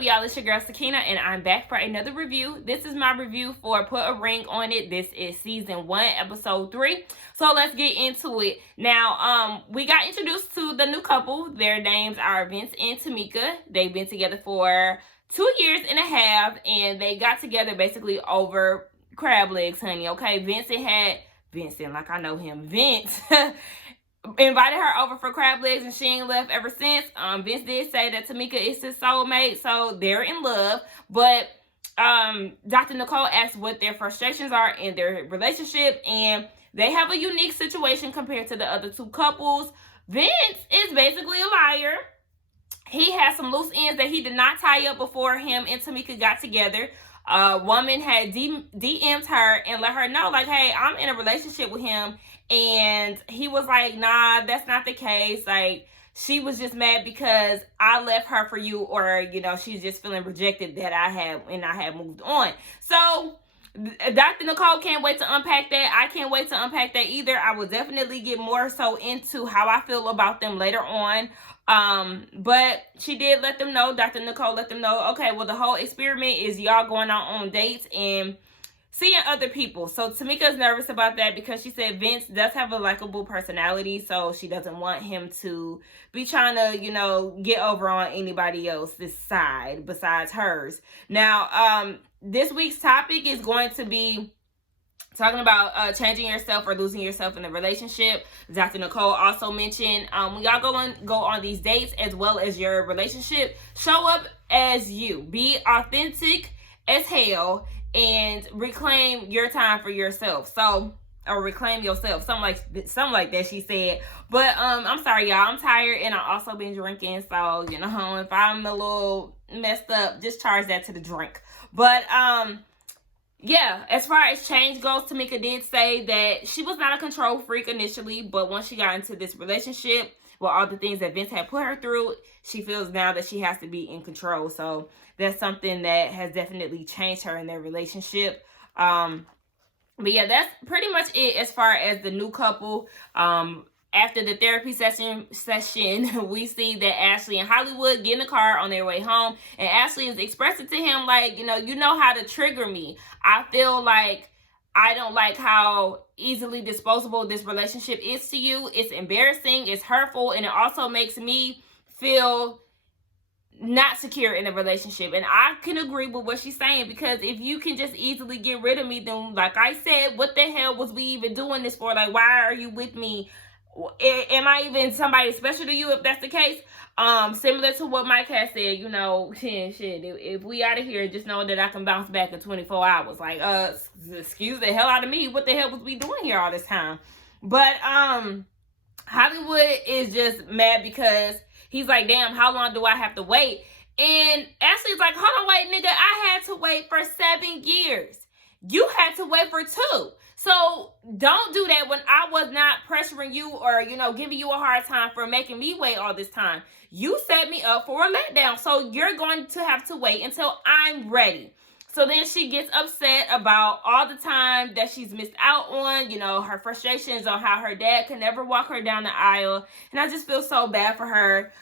up, y'all? It's your girl Sakina, and I'm back for another review. This is my review for Put a Ring on It. This is season 1, episode 3. So let's get into it. Now, we got introduced to the new couple. Their names are Vince and Tamika. They've been together for 2 years and a half, and they got together basically over crab legs, honey. Okay, Vincent, like I know him. Vince invited her over for crab legs, and she ain't left ever since. Vince did say that Tamika is his soulmate, so they're in love. But Dr. Nicole asked what their frustrations are in their relationship, and they have a unique situation compared to the other two couples. Vince is basically a liar. He has some loose ends that he did not tie up before him and Tamika got together. A woman had DM'd her and let her know, like, hey, I'm in a relationship with him. And he was like, nah, that's not the case. Like, she was just mad because I left her for you, or, you know, she's just feeling rejected that I had moved on. So Dr. Nicole can't wait to unpack that. I can't wait to unpack that either. I will definitely get more so into how I feel about them later on. But she did let them know, Dr. Nicole let them know, okay, well, the whole experiment is y'all going out on dates and seeing other people. So Tamika's nervous about that because she said Vince does have a likable personality, so she doesn't want him to be trying to, you know, get over on anybody else's side besides hers. Now, this week's topic is going to be talking about changing yourself or losing yourself in a relationship. Dr. Nicole also mentioned when y'all go on these dates, as well as your relationship, show up as you. Be authentic as hell and reclaim your time for yourself. So, or reclaim yourself, something like that she said. But I'm sorry, y'all, I'm tired, and I also been drinking, so, you know, if I'm a little messed up, just charge that to the drink. But yeah, as far as change goes, Tamika did say that she was not a control freak initially, but once she got into this relationship, with all the things that Vince had put her through, she feels now that she has to be in control. So that's something that has definitely changed her in their relationship. But yeah, that's pretty much it as far as the new couple. After the therapy session, we see that Ashley and Hollywood get in the car on their way home, and Ashley is expressing to him, like, you know how to trigger me. I feel like I don't like how easily disposable this relationship is to you. It's embarrassing, it's hurtful, and it also makes me feel not secure in the relationship. And I can agree with what she's saying, because if you can just easily get rid of me, then, like I said, what the hell was we even doing this for? Like, why are you with me? Am I even somebody special to you if that's the case? Similar to what Mike has said, you know, shit, if we out of here, just know that I can bounce back in 24 hours. Like, excuse the hell out of me. What the hell was we doing here all this time? But Hollywood is just mad because he's like, damn, how long do I have to wait? And Ashley's like, hold on, wait, nigga, I had to wait for 7 years. You had to wait for 2. So don't do that when I was not pressuring you or, you know, giving you a hard time for making me wait all this time. You set me up for a letdown. So you're going to have to wait until I'm ready. So then she gets upset about all the time that she's missed out on, you know, her frustrations on how her dad can never walk her down the aisle. And I just feel so bad for her.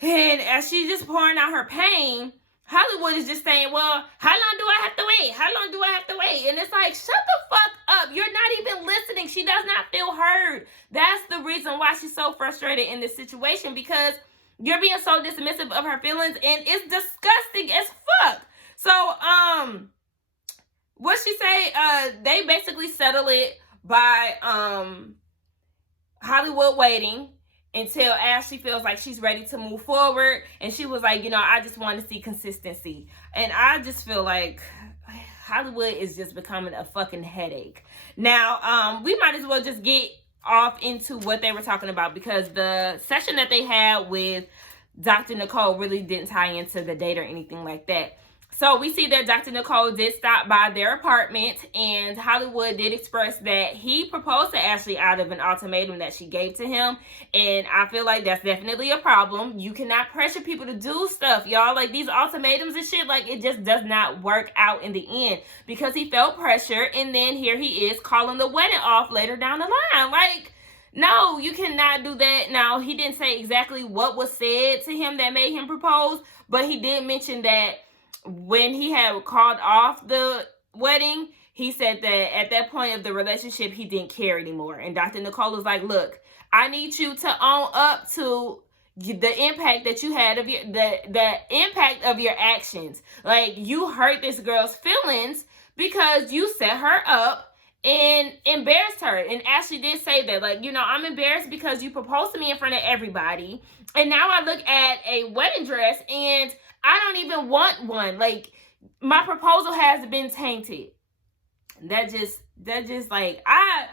And as she's just pouring out her pain, Hollywood is just saying, well, how long do I have to wait? How long do I have to wait? And it's like, shut the fuck up. You're not even listening. She does not feel heard. That's the reason why she's so frustrated in this situation, because you're being so dismissive of her feelings, and it's disgusting as fuck. So, what she say? They basically settle it by Hollywood waiting until Ashley feels like she's ready to move forward. And she was like, you know, I just want to see consistency. And I just feel like Hollywood is just becoming a fucking headache. Now, we might as well just get off into what they were talking about, because the session that they had with Dr. Nicole really didn't tie into the date or anything like that. So we see that Dr. Nicole did stop by their apartment, and Hollywood did express that he proposed to Ashley out of an ultimatum that she gave to him. And I feel like that's definitely a problem. You cannot pressure people to do stuff, y'all. Like, these ultimatums and shit, like, it just does not work out in the end, because he felt pressure, and then here he is calling the wedding off later down the line. Like, No, you cannot do that. Now, he didn't say exactly what was said to him that made him propose, but he did mention that when he had called off the wedding, he said that at that point of the relationship, he didn't care anymore. And Dr. Nicole was like, look, I need you to own up to the impact that you had of the impact of your actions. Like, you hurt this girl's feelings because you set her up and embarrassed her. And Ashley did say that, like, you know, I'm embarrassed because you proposed to me in front of everybody, and now I look at a wedding dress and I don't even want one. Like, my proposal has been tainted. That just like, I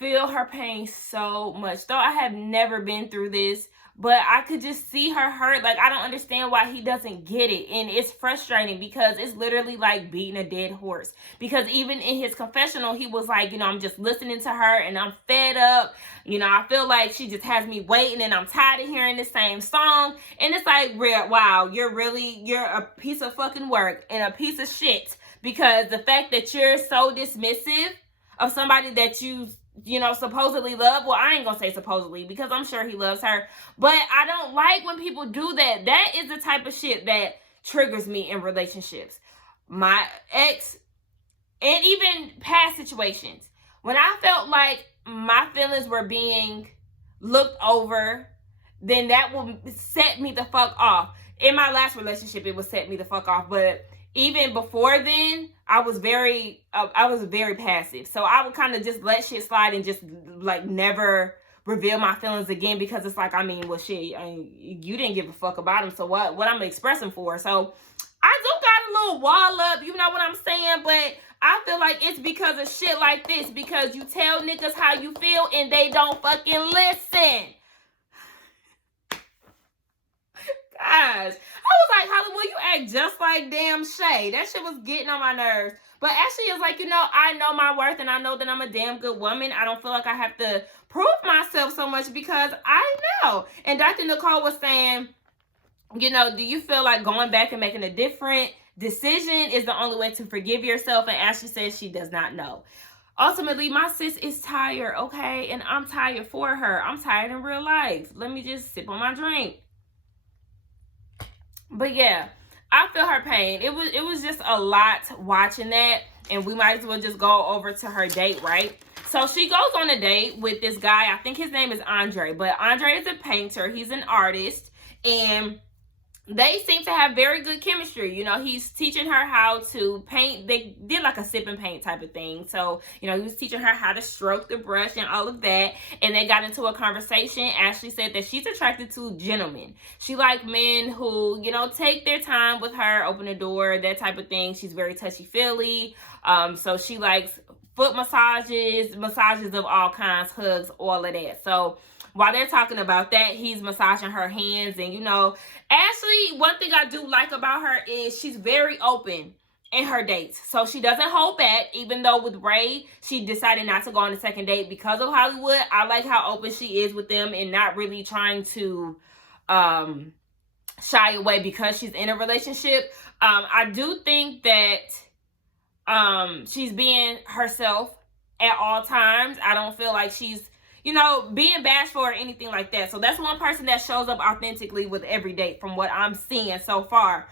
feel her pain so much. Though I have never been through this, but I could just see her hurt. Like, I don't understand why he doesn't get it. And it's frustrating because it's literally like beating a dead horse. Because even in his confessional, he was like, you know, I'm just listening to her and I'm fed up. You know, I feel like she just has me waiting and I'm tired of hearing the same song. And it's like, wow, you're a piece of fucking work and a piece of shit. Because the fact that you're so dismissive of somebody that you know, supposedly love. Well, I ain't gonna say supposedly because I'm sure he loves her. But I don't like when people do that. That is the type of shit that triggers me in relationships. My ex, and even past situations, when I felt like my feelings were being looked over, then that will set me the fuck off. In my last relationship, it would set me the fuck off. But even before then, I was very passive. So I would kind of just let shit slide and just like never reveal my feelings again, because it's like, I mean, well, shit, you didn't give a fuck about him, so what I'm expressing for? So I do got a little wall up, you know what I'm saying? But I feel like it's because of shit like this, because you tell niggas how you feel and they don't fucking listen. Gosh, I was like, Hollywood, you act just like damn Shay. That shit was getting on my nerves. But Ashley is like, you know, I know my worth and I know that I'm a damn good woman. I don't feel like I have to prove myself so much because I know. And Dr. Nicole was saying, you know, do you feel like going back and making a different decision is the only way to forgive yourself? And Ashley says she does not know. Ultimately, my sis is tired, okay? And I'm tired for her. I'm tired in real life. Let me just sip on my drink. But yeah, I feel her pain. It was just a lot watching that, and we might as well just go over to her date, right? So she goes on a date with this guy. I think his name is Andre, but Andre is a painter. He's an artist, and they seem to have very good chemistry. You know, he's teaching her how to paint. They did like a sip and paint type of thing. So, you know, he was teaching her how to stroke the brush and all of that. And they got into a conversation. Ashley said that she's attracted to gentlemen. She like men who, you know, take their time with her, open the door, that type of thing. She's very touchy-feely. So she likes foot massages of all kinds, hugs, all of that. So while they're talking about that, he's massaging her hands. And, you know, Ashley, one thing I do like about her is she's very open in her dates. So she doesn't hold back, even though with Ray, she decided not to go on the second date because of Hollywood. I like how open she is with them and not really trying to shy away because she's in a relationship. I do think that she's being herself at all times. I don't feel like she's, you know, being bashful or anything like that. So that's one person that shows up authentically with every date from what I'm seeing so far.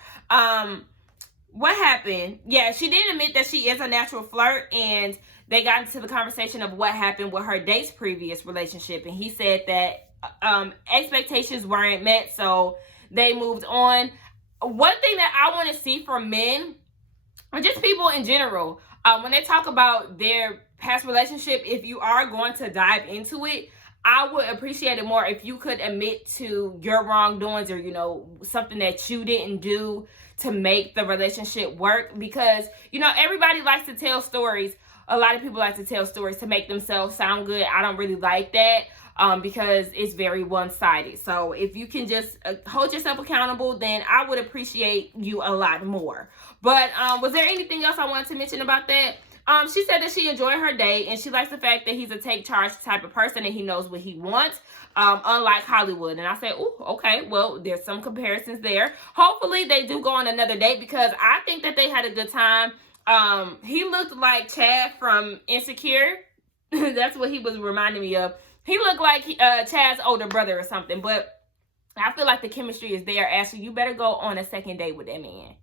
What happened? Yeah, she did admit that she is a natural flirt, and they got into the conversation of what happened with her date's previous relationship. And he said that expectations weren't met, so they moved on. One thing that I want to see from men, or just people in general, when they talk about their past relationship, if you are going to dive into it, I would appreciate it more if you could admit to your wrongdoings, or, you know, something that you didn't do to make the relationship work. Because, you know, everybody likes to tell stories. A lot of people like to tell stories to make themselves sound good. I don't really like that because it's very one-sided. So if you can just hold yourself accountable, then I would appreciate you a lot more. But was there anything else I wanted to mention about that? She said that she enjoyed her date, and she likes the fact that he's a take charge type of person and he knows what he wants, unlike Hollywood. And I said, oh, okay, well, there's some comparisons there. Hopefully they do go on another date, because I think that they had a good time. He looked like Chad from Insecure. That's what he was reminding me of. He looked like Chad's older brother or something, but I feel like the chemistry is there. Ashley, you better go on a second date with that man.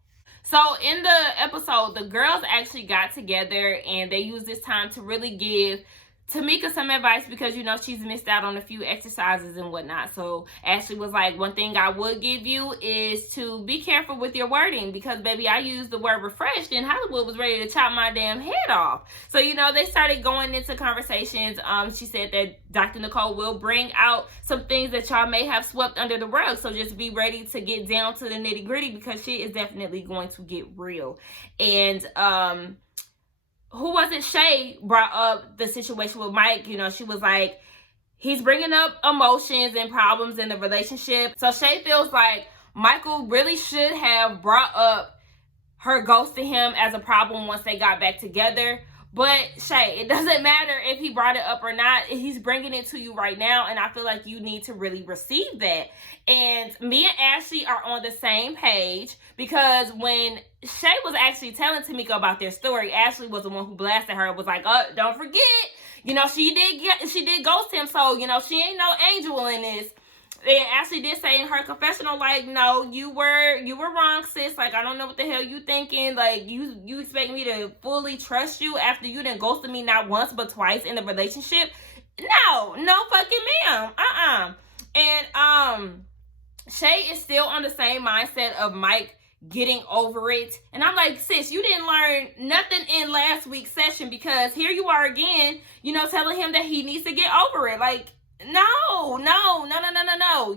So in the episode, the girls actually got together and they used this time to really give Tamika some advice because, you know, she's missed out on a few exercises and whatnot. So Ashley was like, one thing I would give you is to be careful with your wording because, baby, I used the word refreshed and Hollywood was ready to chop my damn head off. So, you know, they started going into conversations. She said that Dr. Nicole will bring out some things that y'all may have swept under the rug. So just be ready to get down to the nitty gritty because shit is definitely going to get real. And, who was it? Shay brought up the situation with Mike. You know, she was like, he's bringing up emotions and problems in the relationship. So Shay feels like Michael really should have brought up her ghosting him as a problem once they got back together. But Shay, it doesn't matter if he brought it up or not. He's bringing it to you right now, and I feel like you need to really receive that. And me and Ashley are on the same page because when Shay was actually telling Tamika about their story, Ashley was the one who blasted her. Was like, "Oh, don't forget, you know, she did ghost him, so you know she ain't no angel in this." And Ashley did say in her confessional, like, no, you were wrong, sis. Like, I don't know what the hell you thinking. Like, you expect me to fully trust you after you done ghosted me not once but twice in the relationship? No fucking ma'am. And Shay is still on the same mindset of Mike getting over it. And I'm like, sis, you didn't learn nothing in last week's session because here you are again, you know, telling him that he needs to get over it. Like, no.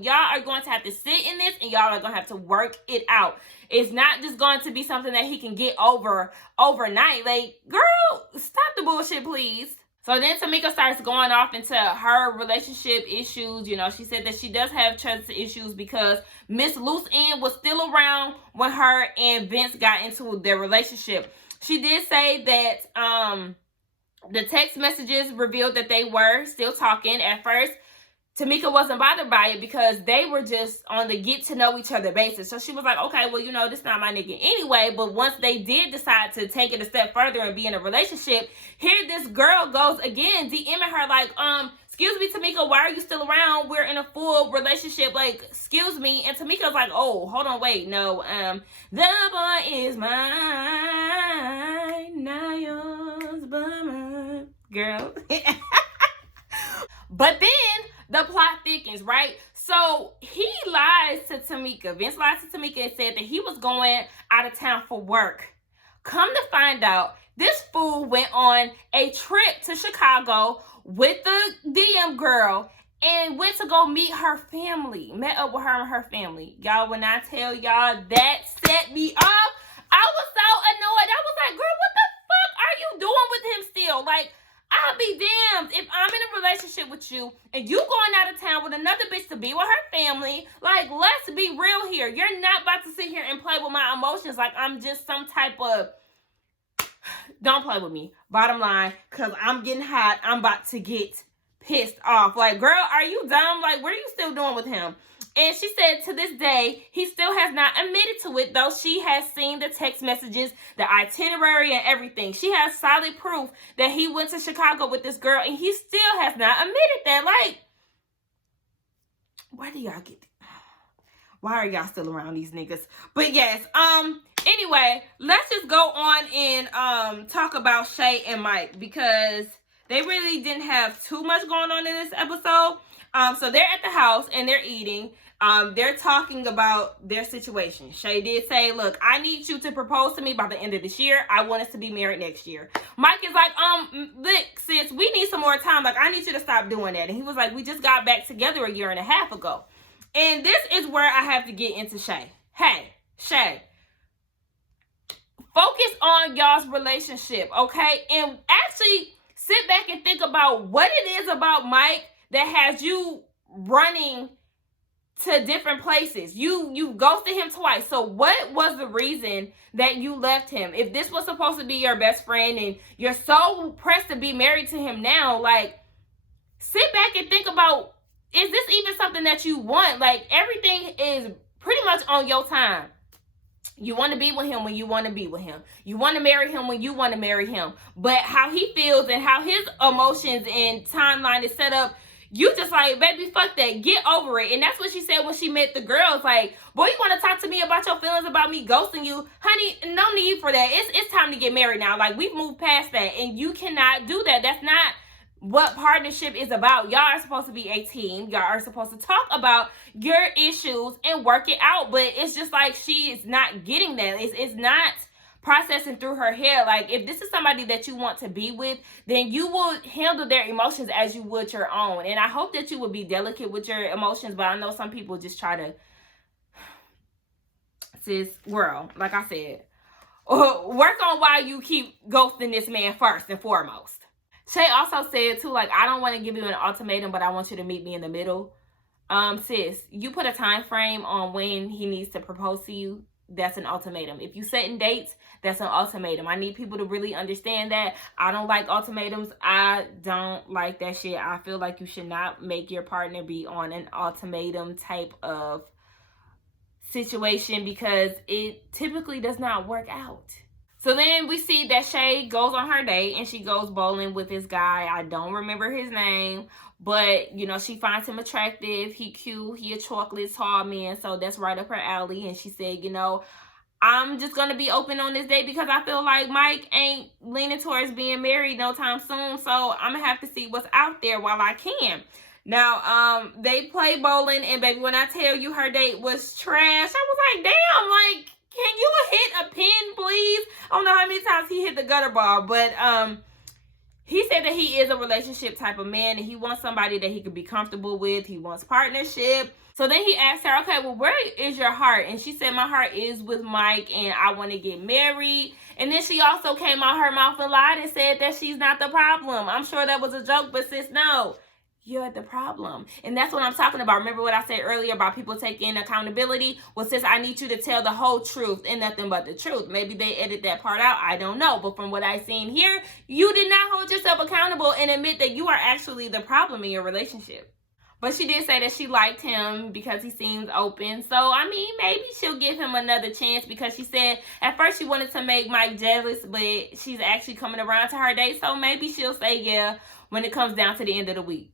Y'all are going to have to sit in this and y'all are going to have to work it out. It's not just going to be something that he can get over overnight. Like, girl, stop the bullshit, please. So then Tamika starts going off into her relationship issues. You know, she said that she does have trust issues because Miss Loose End was still around when her and Vince got into their relationship. She did say that the text messages revealed that they were still talking. At first, Tamika wasn't bothered by it because they were just on the get to know each other basis. So she was like, okay, well, you know, this is not my nigga anyway. But once they did decide to take it a step further and be in a relationship, here this girl goes again, DMing her like, excuse me, Tamika, why are you still around? We're in a full relationship. Like, excuse me. And Tamika's like, oh, hold on, wait, no. The boy is mine, not yours, but mine. Girl. But then the plot thickens, right? So he lies to Tamika. Vince lies to Tamika and said that he was going out of town for work. Come to find out, this fool went on a trip to Chicago with the DM girl and went to go meet her family. Met up with her and her family. Y'all, when I tell y'all that set me off, I was so annoyed. I was like, girl, what the fuck are you doing with him still? Like, I'll be damned if I'm in a relationship with you and you going out of town with another bitch to be with her family. Like, let's be real here. You're not about to sit here and play with my emotions like I'm just some type of... Don't play with me. Bottom line, because I'm getting hot. I'm about to get pissed off. Like, girl, are you dumb? Like, what are you still doing with him? And she said to this day, he still has not admitted to it, though she has seen the text messages, the itinerary, and everything. She has solid proof that he went to Chicago with this girl, and he still has not admitted that. Like, where do y'all get... Why are y'all still around these niggas? But yes, anyway, let's just go on and talk about Shay and Mike because they really didn't have too much going on in this episode. So they're at the house and they're eating. They're talking about their situation. Shay did say, look, I need you to propose to me by the end of this year. I want us to be married next year. Mike is like, look, sis, we need some more time. Like, I need you to stop doing that. And he was like, we just got back together a year and a half ago. And this is where I have to get into Shay. Hey, Shay, focus on y'all's relationship, okay? And actually sit back and think about what it is about Mike that has you running to different places. You ghosted him twice. So what was the reason that you left him? If this was supposed to be your best friend and you're so pressed to be married to him now, like, sit back and think about, is this even something that you want? Like, everything is pretty much on your time. You want to be with him when you want to be with him. You want to marry him when you want to marry him. But how he feels and how his emotions and timeline is set up, You just like, baby, fuck that. Get over it. And that's what she said when she met the girls. Like, boy, you want to talk to me about your feelings about me ghosting you? Honey, no need for that. It's time to get married now. Like, we've moved past that. And you cannot do that. That's not what partnership is about. Y'all are supposed to be a team. Y'all are supposed to talk about your issues and work it out. But it's just like she is not getting that. It's not processing through her head. Like, if this is somebody that you want to be with, then you will handle their emotions as you would your own. And I hope that you would be delicate with your emotions, but I know some people just try to, sis, girl, like I said, work on why you keep ghosting this man first and foremost. Shay also said too, like, I don't want to give you an ultimatum, but I want you to meet me in the middle. Sis, you put a time frame on when he needs to propose to you. That's an ultimatum. If you setting dates, that's an ultimatum. I need people to really understand that. I don't like ultimatums. I don't like that shit. I feel like you should not make your partner be on an ultimatum type of situation because it typically does not work out. So then we see that Shay goes on her date and she goes bowling with this guy. I don't remember his name, but, you know, she finds him attractive. He cute. He a chocolate tall man, so that's right up her alley. And she said, you know, I'm just going to be open on this date because I feel like Mike ain't leaning towards being married no time soon. So I'm going to have to see what's out there while I can. Now, they play bowling, and baby, when I tell you her date was trash, I was like, damn, like, can you hit a pin, please? I don't know how many times he hit the gutter ball, but he said that he is a relationship type of man, and he wants somebody that he could be comfortable with. He wants partnership. So then he asked her, okay, well, where is your heart? And she said, my heart is with Mike, and I want to get married. And then she also came out her mouth and lied and said that she's not the problem. I'm sure that was a joke, but sis, no. You're the problem. And that's what I'm talking about. Remember what I said earlier about people taking accountability? Well, sis, I need you to tell the whole truth and nothing but the truth. Maybe they edit that part out. I don't know. But from what I've seen here, you did not hold yourself accountable and admit that you are actually the problem in your relationship. But she did say that she liked him because he seems open. So, I mean, maybe she'll give him another chance because she said at first she wanted to make Mike jealous, but she's actually coming around to her date. So maybe she'll say yeah when it comes down to the end of the week.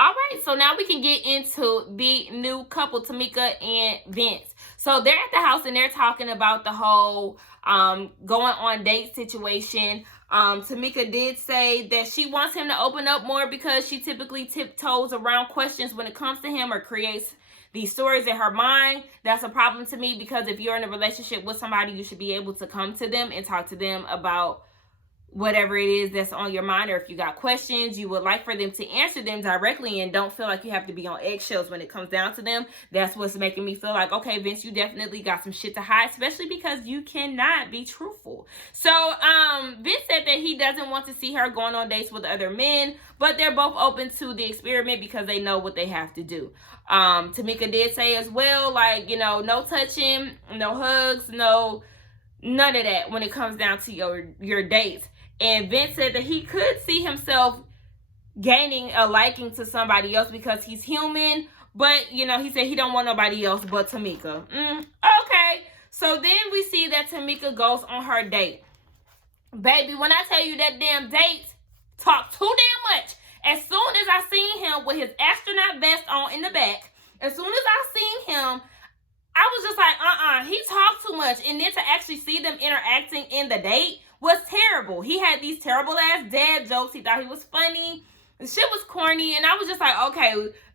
All right, so now we can get into the new couple, Tamika and Vince. So they're at the house and they're talking about the whole going on date situation. Tamika did say that she wants him to open up more because she typically tiptoes around questions when it comes to him or creates these stories in her mind. That's a problem to me because if you're in a relationship with somebody, you should be able to come to them and talk to them about whatever it is that's on your mind, or if you got questions, you would like for them to answer them directly and don't feel like you have to be on eggshells when it comes down to them. That's what's making me feel like, okay, Vince, you definitely got some shit to hide, especially because you cannot be truthful. So, Vince said that he doesn't want to see her going on dates with other men, but they're both open to the experiment because they know what they have to do. Tamika did say as well, like, you know, no touching, no hugs, no, none of that when it comes down to your dates. And Vince said that he could see himself gaining a liking to somebody else because he's human. But, you know, he said he don't want nobody else but Tamika. Okay. So then we see that Tamika goes on her date. Baby, when I tell you that damn date talked too damn much. As soon as I seen him with his astronaut vest on in the back, as soon as I seen him, I was just like, he talked too much. And then to actually see them interacting in the date was terrible. He had these terrible ass dad jokes. He thought he was funny. The shit was corny. And I was just like, okay,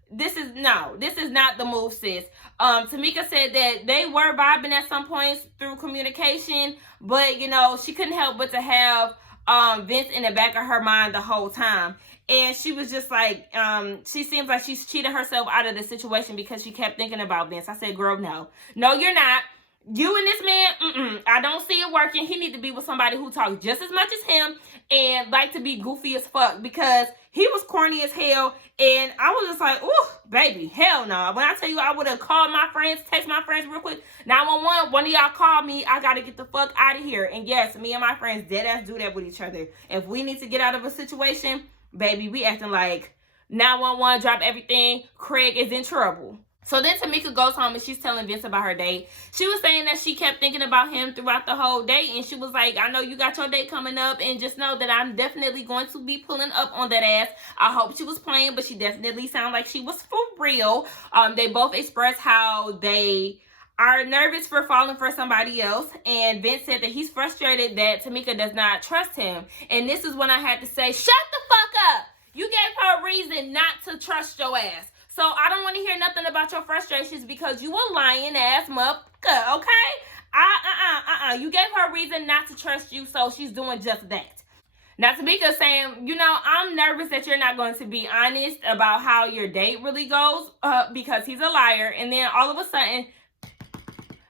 this is not the move, sis. Tamika said that they were vibing at some points through communication, but, you know, she couldn't help but to have Vince in the back of her mind the whole time. And she was just like, she seems like she's cheating herself out of the situation because she kept thinking about Vince. I said, girl, no, you're not. You and this man, I don't see it working. He need to be with somebody who talks just as much as him and like to be goofy as fuck because he was corny as hell. And I was just like, ooh, baby, hell no. When I tell you I would have called my friends, text my friends real quick, 911, one of y'all called me, I got to get the fuck out of here. And yes, me and my friends dead ass do that with each other. If we need to get out of a situation, baby, we acting like 911, drop everything, Craig is in trouble. So then Tamika goes home and she's telling Vince about her date. She was saying that she kept thinking about him throughout the whole date. And she was like, I know you got your date coming up. And just know that I'm definitely going to be pulling up on that ass. I hope she was playing, but she definitely sounded like she was for real. They both expressed how they are nervous for falling for somebody else. And Vince said that he's frustrated that Tamika does not trust him. And this is when I had to say, shut the fuck up. You gave her a reason not to trust your ass. So I don't want to hear nothing about your frustrations because you a lying ass motherfucker, okay? You gave her a reason not to trust you, so she's doing just that. Now, Tamika saying, you know, I'm nervous that you're not going to be honest about how your date really goes because he's a liar. And then all of a sudden,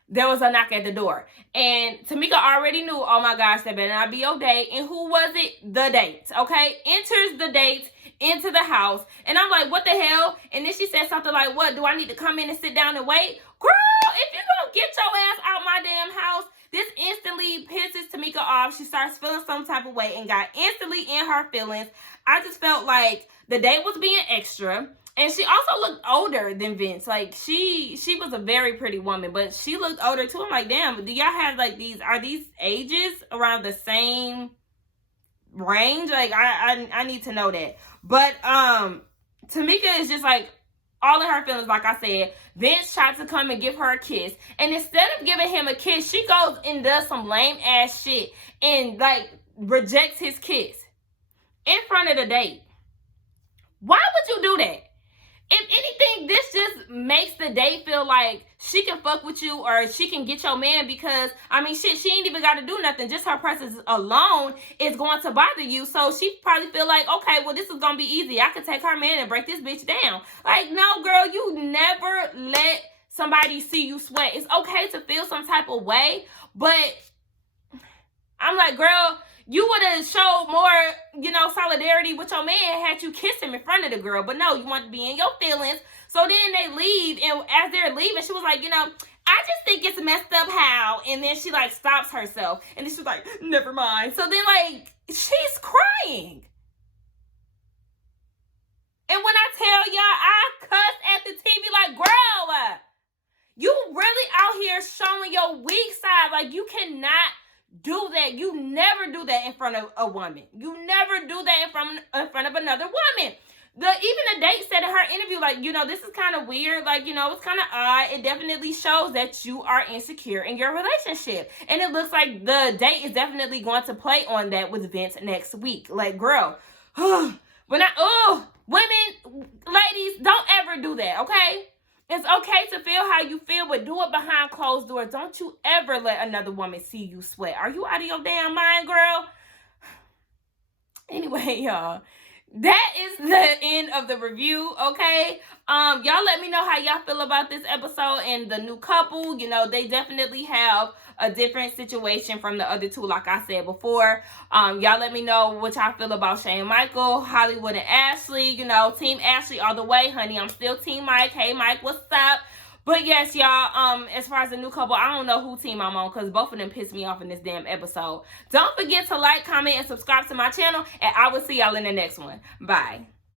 there was a knock at the door. And Tamika already knew, oh my gosh, that better not be your date. And who was it? The date, okay? Enters the date into the house. And I'm like, what the hell? And then she said something like, what, do I need to come in and sit down and wait? Girl, if you don't get your ass out my damn house, this instantly pisses Tamika off. She starts feeling some type of way and got instantly in her feelings. I just felt like the date was being extra. And she also looked older than Vince. Like, she was a very pretty woman, but she looked older too. I'm like, damn, do y'all have like are these ages around the same range? Like, I need to know that. But Tamika is just like all in her feelings. Like I said, Vince tried to come and give her a kiss, and instead of giving him a kiss, she goes and does some lame ass shit and like rejects his kiss in front of the date. Why would you do that? If anything, this just makes the date feel like she can fuck with you or she can get your man because, I mean, shit, she ain't even got to do nothing. Just her presence alone is going to bother you. So she probably feel like, okay, well, this is going to be easy. I could take her man and break this bitch down. Like, no, girl, you never let somebody see you sweat. It's okay to feel some type of way, but I'm like, girl, you would have showed more, solidarity with your man had you kissed him in front of the girl. But no, you want to be in your feelings. So then they leave. And as they're leaving, she was like, I just think it's messed up how. And then she like stops herself. And then she's like, never mind. So then like, she's crying. And when I tell y'all, I cuss at the TV like, girl, you really out here showing your weak side. Like, you cannot do that. You never do that in front of a woman. You never do that in front of another woman. Even the date said in her interview, like, this is kind of weird. Like, it's kind of odd. It definitely shows that you are insecure in your relationship. And it looks like the date is definitely going to play on that with Vince next week. Like, girl, women, ladies, don't ever do that, okay? It's okay to feel how you feel, but do it behind closed doors. Don't you ever let another woman see you sweat. Are you out of your damn mind, girl? Anyway, y'all, that is the end of the review, okay? Y'all let me know how y'all feel about this episode and the new couple. They definitely have a different situation from the other two, like I said before. Y'all let me know what y'all feel about Shane Michael, Hollywood, and Ashley. Team Ashley all the way, honey. I'm still Team Mike. Hey, Mike, what's up? But yes, y'all, as far as the new couple, I don't know who team I'm on because both of them pissed me off in this damn episode. Don't forget to like, comment, and subscribe to my channel, and I will see y'all in the next one. Bye.